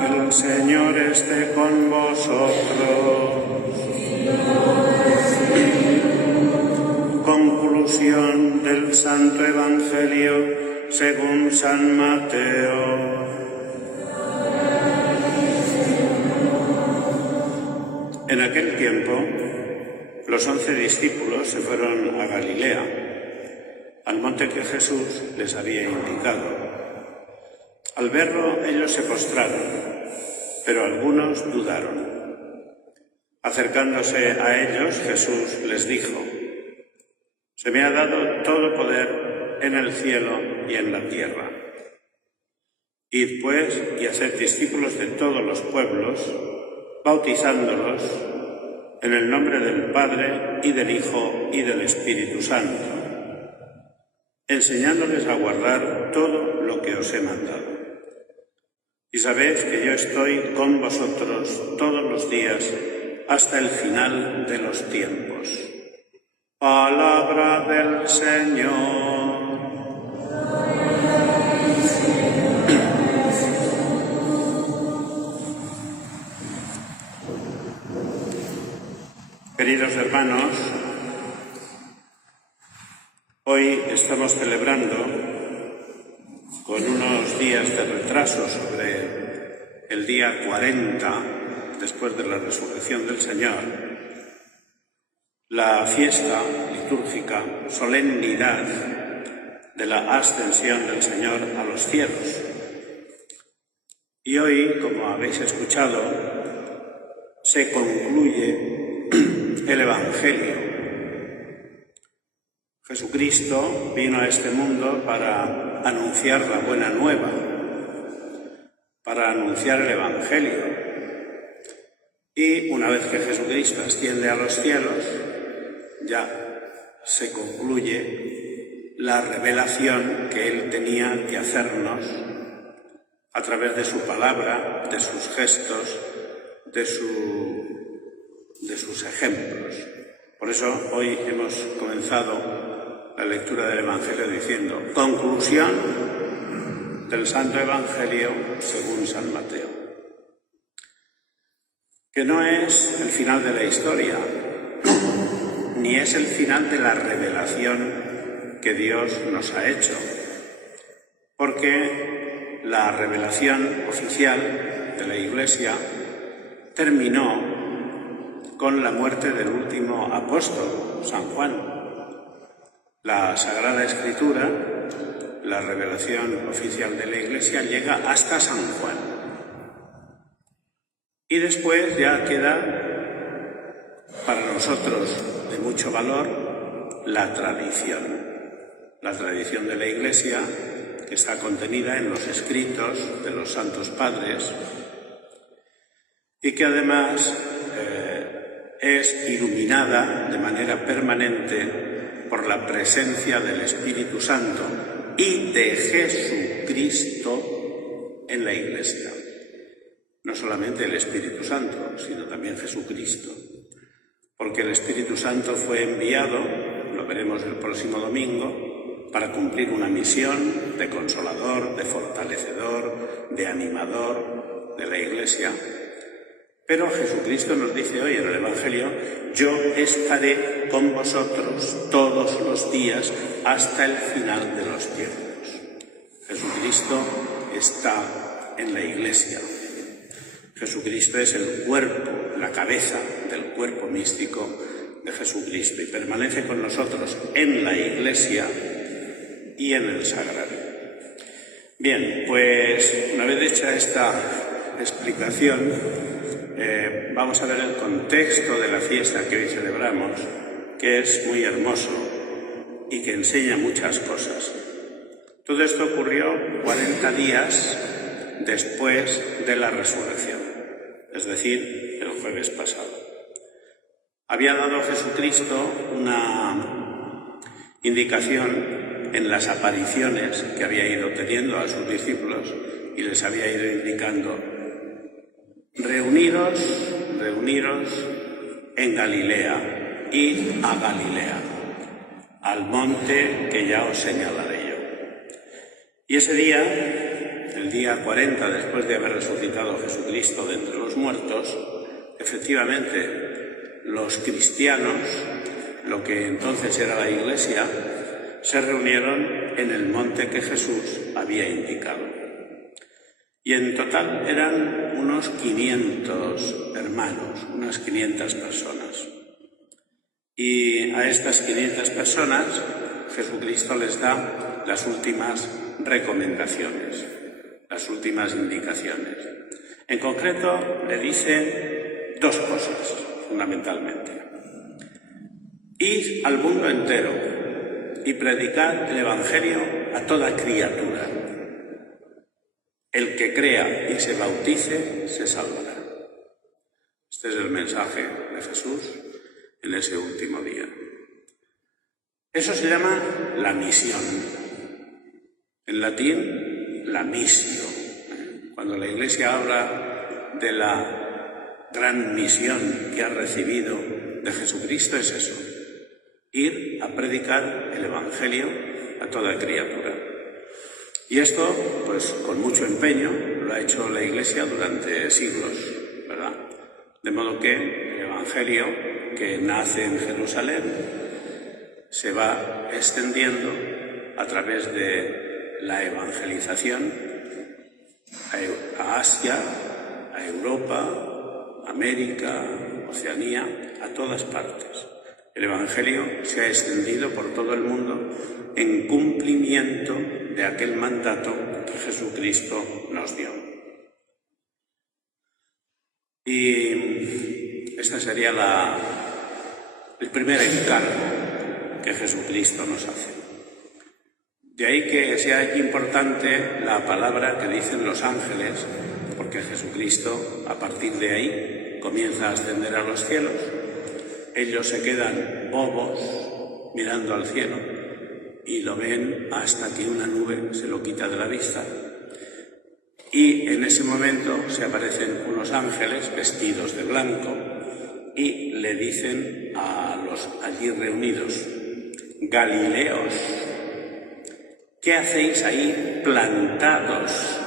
El Señor esté con vosotros. Conclusión del Santo Evangelio según San Mateo. En aquel tiempo, los 11 discípulos se fueron a Galilea, al monte que Jesús les había indicado. Al verlo, ellos se postraron, pero algunos dudaron. Acercándose a ellos, Jesús les dijo: «Se me ha dado todo poder en el cielo y en la tierra. Id pues y haced discípulos de todos los pueblos, bautizándolos en el nombre del Padre y del Hijo y del Espíritu Santo, enseñándoles a guardar todo lo que os he mandado. Y sabéis que yo estoy con vosotros todos los días hasta el final de los tiempos». Palabra del Señor. Queridos hermanos, hoy estamos celebrando, con unos días de retraso sobre el día 40 después de la resurrección del Señor, la fiesta litúrgica, solemnidad de la ascensión del Señor a los cielos. Y hoy, como habéis escuchado, se concluye el Evangelio. Jesucristo vino a este mundo para anunciar la buena nueva, para anunciar el Evangelio. Y una vez que Jesucristo asciende a los cielos, ya se concluye la revelación que Él tenía que hacernos a través de su palabra, de sus gestos, de sus ejemplos. Por eso hoy hemos comenzado la lectura del Evangelio diciendo: conclusión del Santo Evangelio según San Mateo. Que no es el final de la historia, ni es el final de la revelación que Dios nos ha hecho, porque la revelación oficial de la Iglesia terminó con la muerte del último apóstol, San Juan. La Sagrada Escritura, la revelación oficial de la Iglesia, llega hasta San Juan. Y después ya queda para nosotros de mucho valor la tradición de la Iglesia, que está contenida en los escritos de los santos padres y que además es iluminada de manera permanente por la presencia del Espíritu Santo y de Jesucristo en la Iglesia. No solamente el Espíritu Santo, sino también Jesucristo. Porque el Espíritu Santo fue enviado, lo veremos el próximo domingo, para cumplir una misión de consolador, de fortalecedor, de animador de la Iglesia. Pero Jesucristo nos dice hoy en el Evangelio: yo estaré con vosotros todos los días hasta el final de los tiempos. Jesucristo está en la Iglesia. Jesucristo es el cuerpo, la cabeza del cuerpo místico de Jesucristo y permanece con nosotros en la Iglesia y en el sagrario. Bien, pues una vez hecha esta explicación, vamos a ver el contexto de la fiesta que hoy celebramos, que es muy hermoso y que enseña muchas cosas. Todo esto ocurrió 40 días después de la resurrección, es decir, el jueves pasado. Había dado Jesucristo una indicación en las apariciones que había ido teniendo a sus discípulos y les había ido indicando: reuniros en Galilea, id a Galilea, al monte que ya os señalaré yo. Y ese día el día 40 después de haber resucitado Jesucristo de entre los muertos, efectivamente los cristianos, lo que entonces era la Iglesia, se reunieron en el monte que Jesús había indicado. Y en total eran unos 500 hermanos, unas 500 personas. Y a estas 500 personas Jesucristo les da las últimas recomendaciones, las últimas indicaciones. En concreto, le dice dos cosas, fundamentalmente. Id al mundo entero y predicad el Evangelio a toda criatura. El que crea y se bautice se salvará. Este es el mensaje de Jesús en ese último día. Eso se llama la misión. En latín, la missio. Cuando la Iglesia habla de la gran misión que ha recibido de Jesucristo, es eso: ir a predicar el Evangelio a toda criatura. Y esto, pues con mucho empeño, lo ha hecho la Iglesia durante siglos, ¿verdad? De modo que el Evangelio, que nace en Jerusalén, se va extendiendo a través de la evangelización a Asia, a Europa, América, Oceanía, a todas partes. El Evangelio se ha extendido por todo el mundo en cumplimiento de aquel mandato que Jesucristo nos dio. Y esta sería el primer encargo que Jesucristo nos hace. De ahí que sea importante la palabra que dicen los ángeles, porque Jesucristo, a partir de ahí, comienza a ascender a los cielos. Ellos se quedan bobos mirando al cielo y lo ven hasta que una nube se lo quita de la vista. Y en ese momento se aparecen unos ángeles vestidos de blanco y le dicen a los allí reunidos: Galileos, ¿qué hacéis ahí plantados?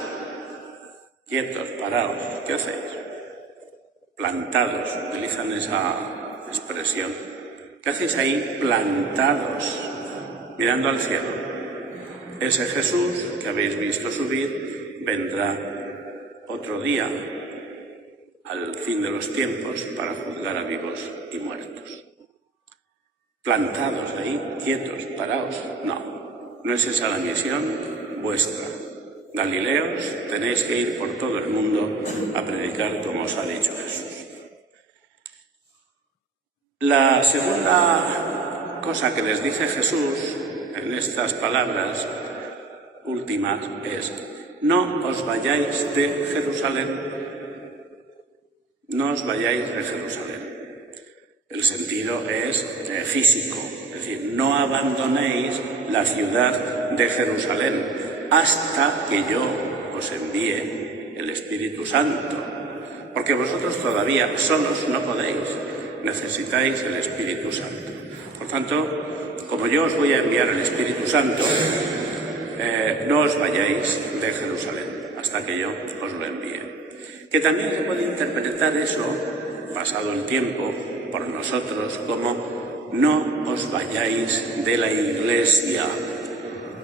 Quietos, paraos, ¿qué hacéis? Plantados, utilizan esa expresión. ¿Qué hacéis ahí plantados, mirando al cielo? Ese Jesús que habéis visto subir vendrá otro día, al fin de los tiempos, para juzgar a vivos y muertos. Plantados ahí, quietos, paraos. No, no es esa la misión vuestra. Galileos, tenéis que ir por todo el mundo a predicar como os ha dicho Jesús. La segunda cosa que les dice Jesús en estas palabras últimas es: no os vayáis de Jerusalén. No os vayáis de Jerusalén. El sentido es físico, es decir, no abandonéis la ciudad de Jerusalén hasta que yo os envíe el Espíritu Santo, porque vosotros todavía solos no podéis, necesitáis el Espíritu Santo. Por tanto, como yo os voy a enviar el Espíritu Santo, no os vayáis de Jerusalén hasta que yo os lo envíe. Que también se puede interpretar eso, pasado el tiempo, por nosotros como: no os vayáis de la Iglesia,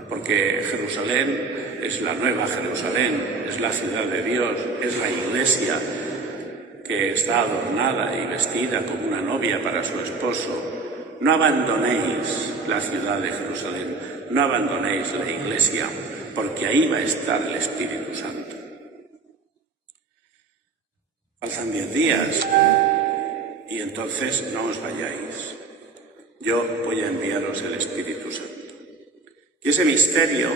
porque Jerusalén es la nueva Jerusalén, es la ciudad de Dios, es la Iglesia que está adornada y vestida como una novia para su esposo. No abandonéis la ciudad de Jerusalén, no abandonéis la Iglesia, porque ahí va a estar el Espíritu Santo. Faltan 10 días y entonces no os vayáis. Yo voy a enviaros el Espíritu Santo. Y ese misterio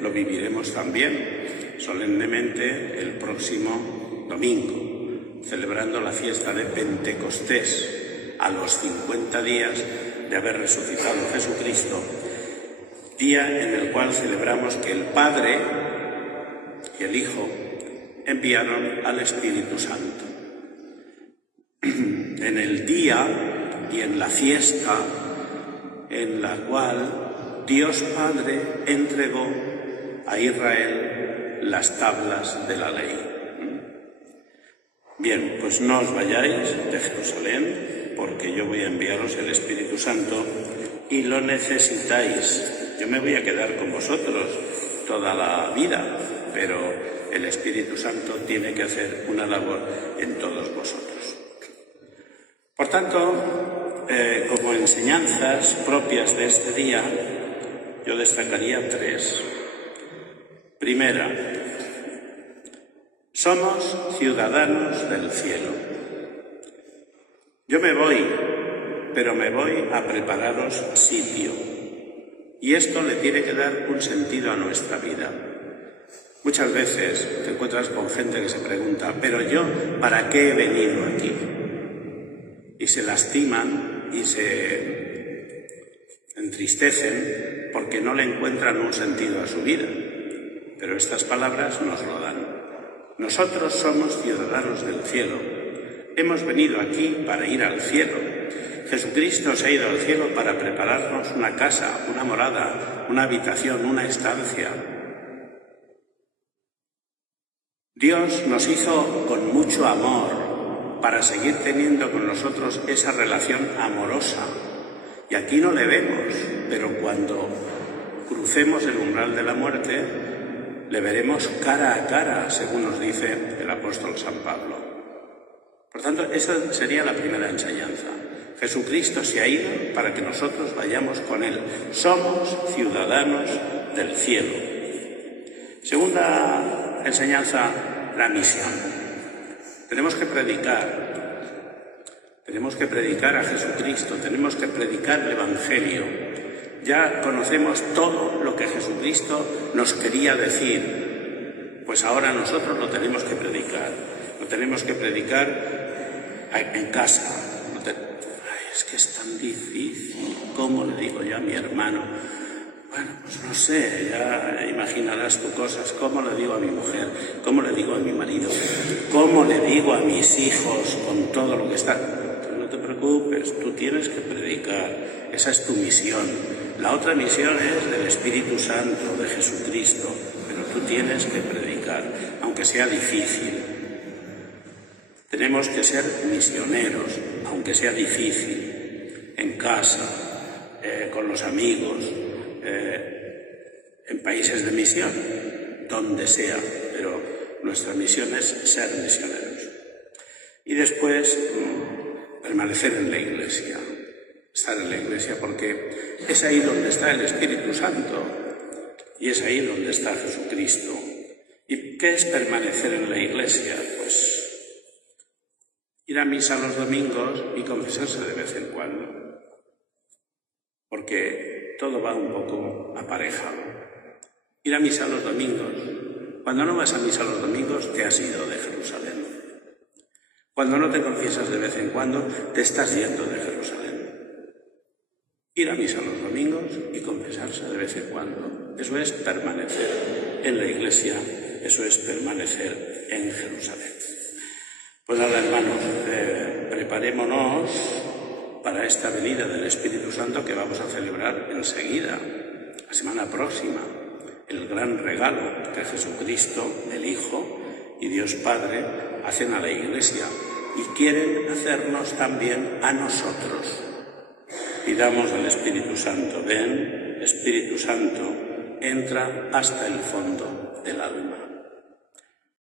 lo viviremos también solemnemente el próximo domingo, celebrando la fiesta de Pentecostés, a los 50 días de haber resucitado Jesucristo, día en el cual celebramos que el Padre y el Hijo enviaron al Espíritu Santo. En el día y en la fiesta en la cual Dios Padre entregó a Israel las tablas de la ley. Bien, pues no os vayáis de Jerusalén, porque yo voy a enviaros el Espíritu Santo y lo necesitáis. Yo me voy a quedar con vosotros toda la vida, pero el Espíritu Santo tiene que hacer una labor en todos vosotros. Por tanto, como enseñanzas propias de este día, yo destacaría 3. Primera, somos ciudadanos del cielo. Yo me voy, pero me voy a prepararos sitio. Y esto le tiene que dar un sentido a nuestra vida. Muchas veces te encuentras con gente que se pregunta, pero yo, ¿para qué he venido aquí? Y se lastiman y se entristecen porque no le encuentran un sentido a su vida. Pero estas palabras nos lo dan. Nosotros somos ciudadanos del cielo. Hemos venido aquí para ir al cielo. Jesucristo se ha ido al cielo para prepararnos una casa, una morada, una habitación, una estancia. Dios nos hizo con mucho amor para seguir teniendo con nosotros esa relación amorosa. Y aquí no le vemos, pero cuando crucemos el umbral de la muerte, le veremos cara a cara, según nos dice el apóstol San Pablo. Por tanto, esa sería la primera enseñanza. Jesucristo se ha ido para que nosotros vayamos con Él. Somos ciudadanos del cielo. Segunda enseñanza, la misión. Tenemos que predicar a Jesucristo, tenemos que predicar el Evangelio. Ya conocemos todo lo que Jesucristo nos quería decir, pues ahora nosotros lo tenemos que predicar. Lo tenemos que predicar en casa. Es que es tan difícil. ¿Cómo le digo yo a mi hermano? Bueno, pues no sé, ya imaginarás tú cosas. ¿Cómo le digo a mi mujer? ¿Cómo le digo a mi marido? ¿Cómo le digo a mis hijos con todo lo que está? Pero no te preocupes, tú tienes que predicar. Esa es tu misión. La otra misión es del Espíritu Santo, de Jesucristo. Pero tú tienes que predicar, aunque sea difícil. Tenemos que ser misioneros, aunque sea difícil, en casa, con los amigos, en países de misión, donde sea, pero nuestra misión es ser misioneros. Y después, permanecer en la Iglesia, estar en la Iglesia, porque es ahí donde está el Espíritu Santo y es ahí donde está Jesucristo. ¿Y qué es permanecer en la Iglesia? Pues ir a misa los domingos y confesarse de vez en cuando, porque todo va un poco aparejado. Ir a misa los domingos. Cuando no vas a misa los domingos, te has ido de Jerusalén. Cuando no te confiesas de vez en cuando, te estás yendo de Jerusalén. Ir a misa los domingos y confesarse de vez en cuando. Eso es permanecer en la Iglesia, eso es permanecer en Jerusalén. Pues nada, hermanos, preparémonos para esta venida del Espíritu Santo que vamos a celebrar enseguida, la semana próxima, el gran regalo que Jesucristo, el Hijo y Dios Padre hacen a la Iglesia y quieren hacernos también a nosotros. Pidamos al Espíritu Santo, ven, Espíritu Santo, entra hasta el fondo del alma.